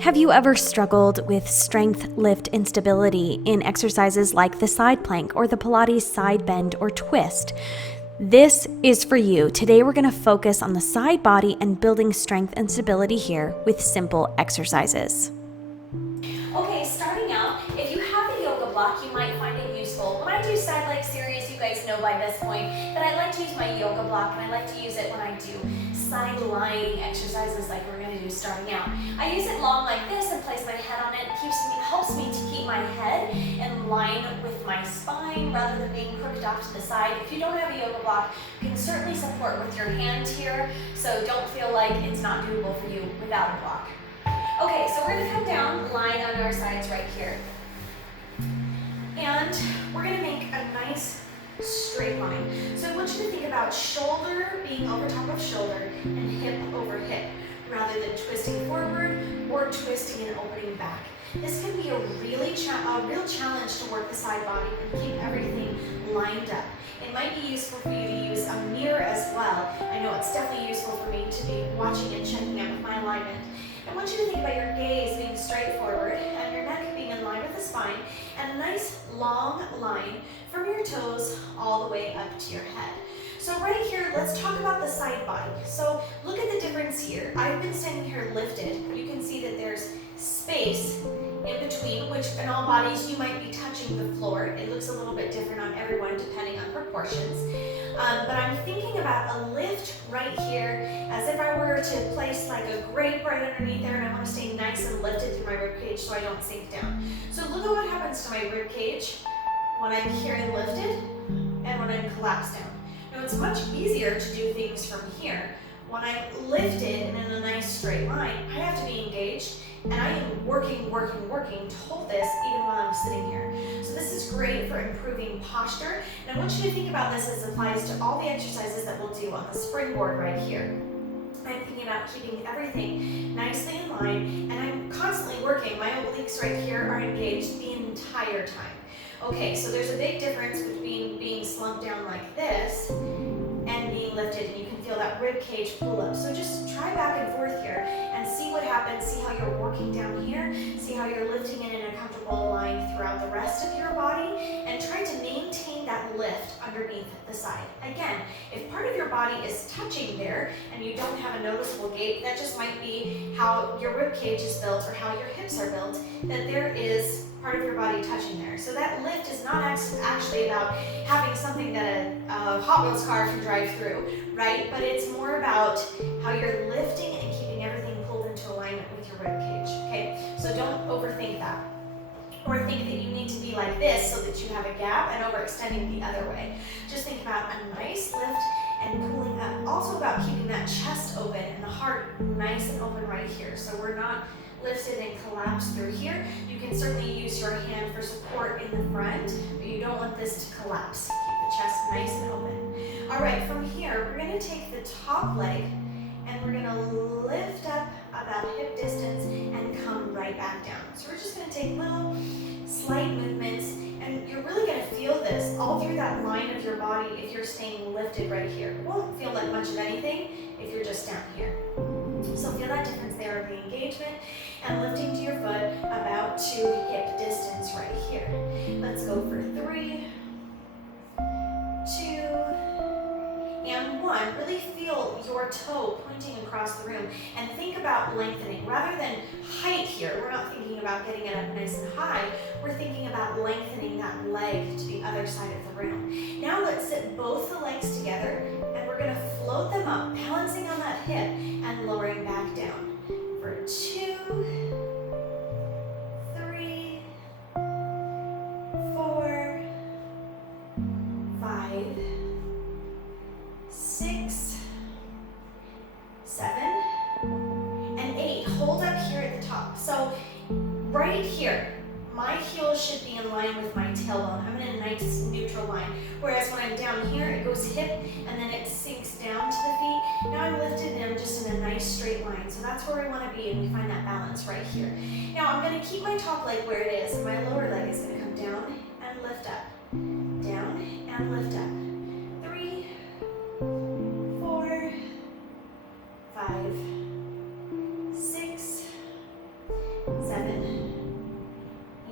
Have you ever struggled with strength, lift, and stability in exercises like the side plank or the Pilates side bend or twist? This is for you. Today we're going to focus on the side body and building strength and stability here with simple exercises. Okay, starting out, if you have a yoga block, you might find it useful. When I do side leg series, you guys know by this point that I like to use my yoga block, and I like to use it when I do side lying exercises like we're going to do starting out. I use it long like this and place my head on it. Helps me to keep my head in line with my spine rather than being crooked off to the side. If you don't have a yoga block, you can certainly support with your hand here, so don't feel like it's not doable for you without a block. Okay, so we're going to come down, lying on our sides right here. And we're going to make a nice straight line. So I want you to think about shoulder being over top of shoulder and hip over hip, rather than twisting forward or twisting and opening back. This can be a real challenge to work the side body and keep everything lined up. It might be useful for you to use a mirror as well. I know it's definitely useful for me to be watching and checking out with my alignment. I want you to think about your gaze being straight forward and your neck being in line with the spine, and a nice long line from your toes all the way up to your head. So right here, let's talk about the side body. So look at the difference here. I've been standing here lifted. You can see that there's space in between, which in all bodies you might be touching the floor. It looks a little bit different on everyone depending on proportions. But I'm thinking about a lift right here as if I were to place like a grate right underneath there, and I want to stay nice and lifted through my rib cage so I don't sink down. So look at what happens to my rib cage when I'm here and lifted and when I'm collapsed down. Now it's much easier to do things from here. When I'm lifted and in a nice straight line, I have to be engaged, and I am working to hold this even while I'm sitting here. So this is great for improving posture. And I want you to think about this as it applies to all the exercises that we'll do on the springboard right here. I'm thinking about keeping everything nicely in line, and I'm constantly working. My obliques right here are engaged the entire time. Okay, so there's a big difference between being slumped down like this and being lifted, and you can feel that rib cage pull up. So just try back and forth here and see what happens. See how you're working down here. See how you're lifting it in a comfortable line throughout the rest of your body, and try to maintain that lift underneath the side. Again, if part of your body is touching there and you don't have a noticeable gape, that just might be how your rib cage is built or how your hips are built, that there is part of your body touching there. So that lift is not actually about having something that a Hot Wheels car can drive through, right? But it's more about how you're lifting and keeping everything pulled into alignment with your rib cage, okay? So don't overthink that, or think that you need to be like this so that you have a gap and overextending the other way. Just think about a nice lift and pulling up. Also about keeping that chest open and the heart nice and open right here. So we're not lifted and collapsed through here. You can certainly use your hand for support in the front, but you don't want this to collapse. Keep the chest nice and open. All right, from here, we're gonna take the top leg and we're gonna lift up about hip distance and come right back down. So we're just gonna take little slight movements, and you're really gonna feel this all through that line of your body if you're staying lifted right here. It won't feel like much of anything if you're just down here. So feel that difference there of the engagement and lifting to your foot about to hip distance right here. Let's go for 3, 2, and 1. Really feel your toe pointing across the room, and think about lengthening. Rather than height here, we're not thinking about getting it up nice and high, we're thinking about lengthening that leg to the other side of the room. Now let's sit both the legs together, and we're gonna float them up, balancing on that hip and lowering back down. For 2, 3, 4, 5, 6, 7, and 8. Hold up here at the top. So right here, my heels should be in line with my tailbone. I'm in a nice neutral line. Whereas when I'm down here, it goes hip and then it sinks down to the feet. Now I'm lifted and I'm just in a nice straight line. So that's where we want to be, and we find that balance right here. Now I'm going to keep my top leg where it is, and my lower leg is going to come down and lift up. Down and lift up. 3, 4, 5, 6, 7,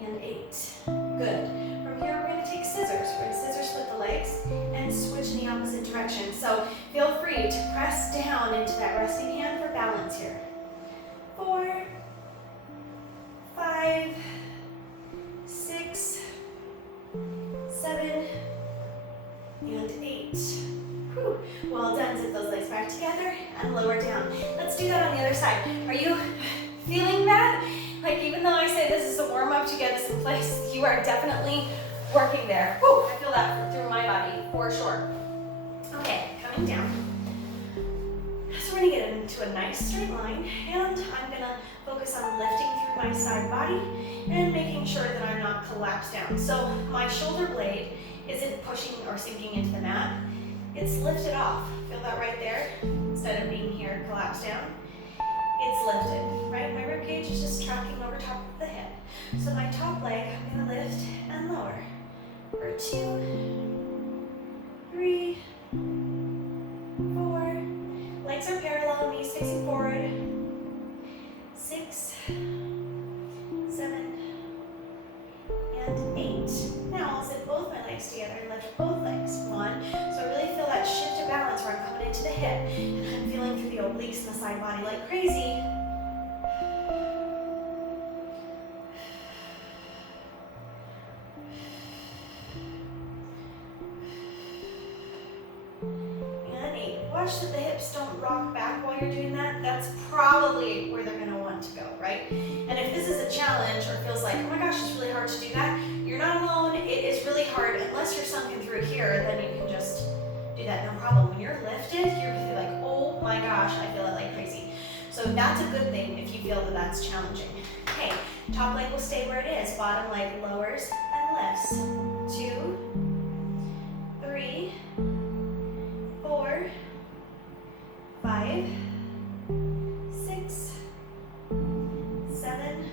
and 8. Good. From here, we're going to take scissors. We're going to scissor split the legs and switch in the opposite direction. So feel free to press down into that resting hand for balance here. 4, 5, 6, 7, and 8. Whew. Well done. Zip those legs back together and lower down. Let's do that on the other side. Are you feeling that? Like, even though I say this is a warm-up to get us in place, you are definitely working there. Whew, I feel that through my body, for sure. Okay, coming down. So we're gonna get into a nice straight line, and I'm gonna focus on lifting through my side body and making sure that I'm not collapsed down. So my shoulder blade isn't pushing or sinking into the mat. It's lifted off. Feel that right there? Instead of being here, collapsed down. It's lifted, right? My rib cage is just tracking over top of the hip. So my top leg, I'm gonna lift and lower. For 2, 3, 4. Legs are parallel, knees facing forward. 6, 7, and 8. Now I'll zip both my legs together and lift both legs. 1. So I really feel that shift of balance where I'm coming into the hip and I'm feeling through the obliques in the side body like crazy. And 8. Watch that the hips don't rock back while you're doing that. That's probably where they're going to want to go, right? And if this is a challenge or feels like, oh my gosh, it's really hard to do that, you're not alone. It is really hard. Unless you're sunken through here, then you can just do that, no problem. When you're lifted, you're gonna be like, oh my gosh, I feel it like crazy. So that's a good thing if you feel that that's challenging. Okay, top leg will stay where it is. Bottom leg lowers and lifts. 2, 3, 4, 5, 6, 7,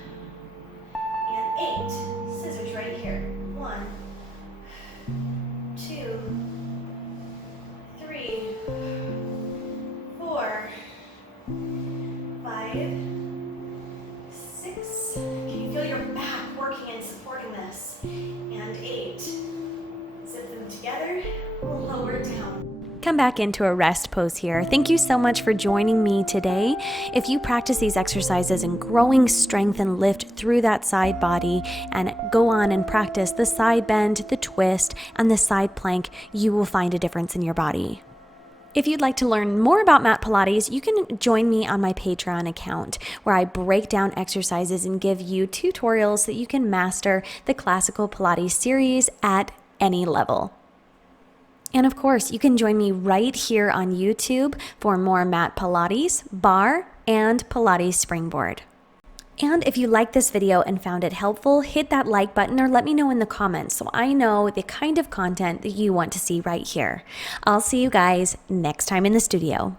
and 8. Scissors right here. 1, 2, 3, 4, 5, 6. Can you feel your back working and supporting this? And 8. Zip them together, lower down. Come back into a rest pose here. Thank you so much for joining me today. If you practice these exercises and growing strength and lift through that side body and go on and practice the side bend, the twist, and the side plank, you will find a difference in your body. If you'd like to learn more about Mat Pilates, you can join me on my Patreon account, where I break down exercises and give you tutorials so that you can master the classical Pilates series at any level. And of course, you can join me right here on YouTube for more Mat Pilates, Barre, and Pilates Springboard. And if you liked this video and found it helpful, hit that like button or let me know in the comments so I know the kind of content that you want to see right here. I'll see you guys next time in the studio.